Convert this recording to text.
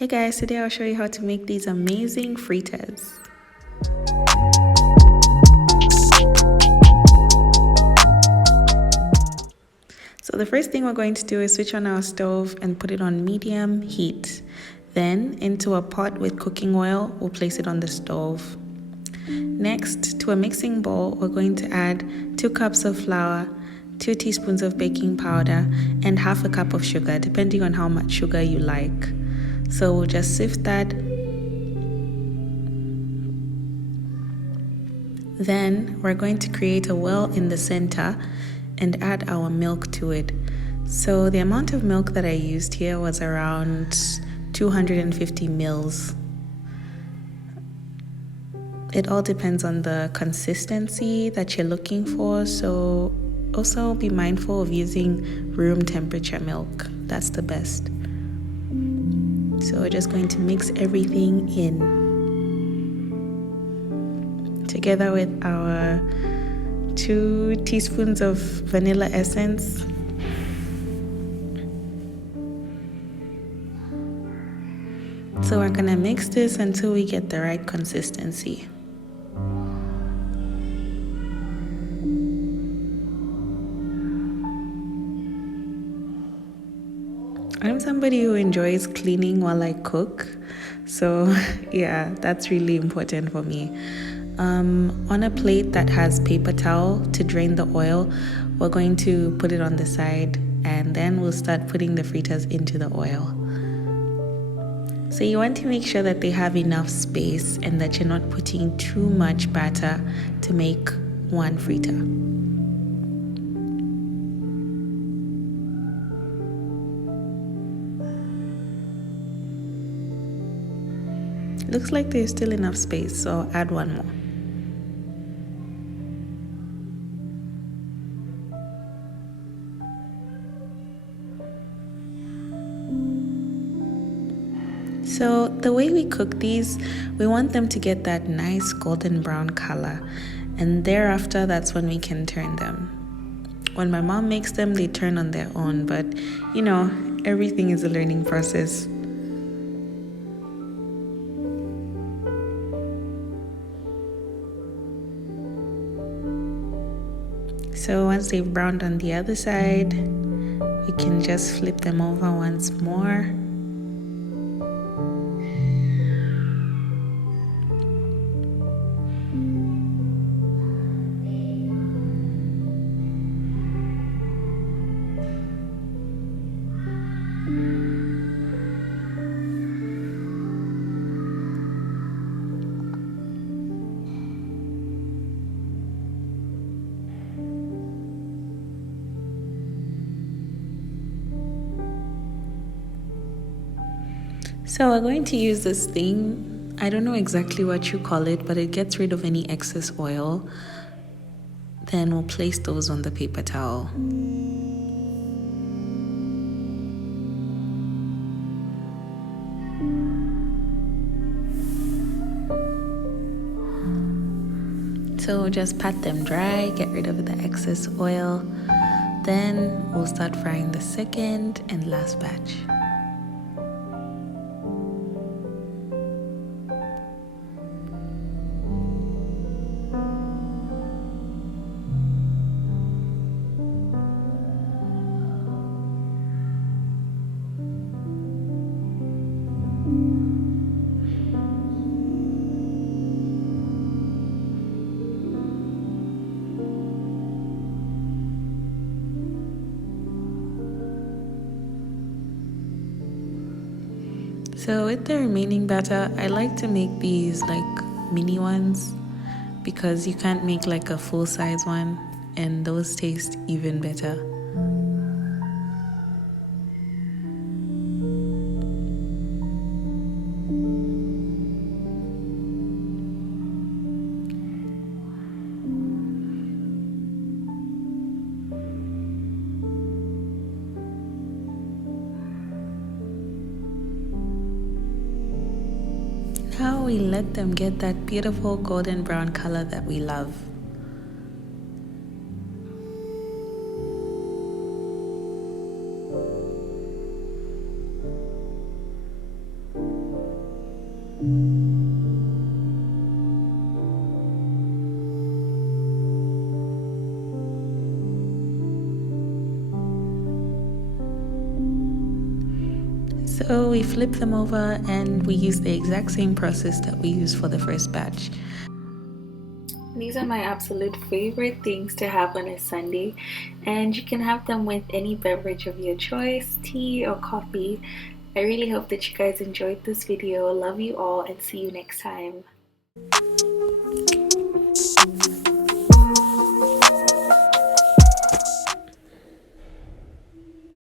Hey guys, today I'll show you how to make these amazing fritters. So the first thing we're going to do is switch on our stove and put it on medium heat. Then into a pot with cooking oil, we'll place it on the stove. Next, to a mixing bowl, we're going to add 2 cups of flour, 2 teaspoons of baking powder, and half a cup of sugar, depending on how much sugar you like. So we'll just sift that. Then we're going to create a well in the center and add our milk to it. So the amount of milk that I used here was around 250 mils. It all depends on the consistency that you're looking for, so also be mindful of using room temperature milk. That's the best. So we're just going to mix everything in together with our 2 teaspoons of vanilla essence. So we're gonna mix this until we get the right consistency. I'm somebody who enjoys cleaning while I cook, so yeah, that's really important for me. On a plate that has paper towel to drain the oil, we're going to put it on the side and then we'll start putting the fritters into the oil. So you want to make sure that they have enough space and that you're not putting too much batter to make one fritter. Looks like there's still enough space, so I'll add one more. So the way we cook these, we want them to get that nice golden brown color, and thereafter that's when we can turn them. When my mom makes them, they turn on their own, but you know, everything is a learning process. So once they've browned on the other side, we can just flip them over once more. So we're going to use this thing. I don't know exactly what you call it, but it gets rid of any excess oil. Then we'll place those on the paper towel. So we'll just pat them dry, get rid of the excess oil. Then we'll start frying the second and last batch. So with the remaining batter, I like to make these like mini ones because you can't make like a full-size one, and those taste even better. Now we let them get that beautiful golden brown color that we love. So we flip them over and we use the exact same process that we used for the first batch. These are my absolute favorite things to have on a Sunday, and you can have them with any beverage of your choice, tea or coffee. I really hope that you guys enjoyed this video. Love you all and see you next time.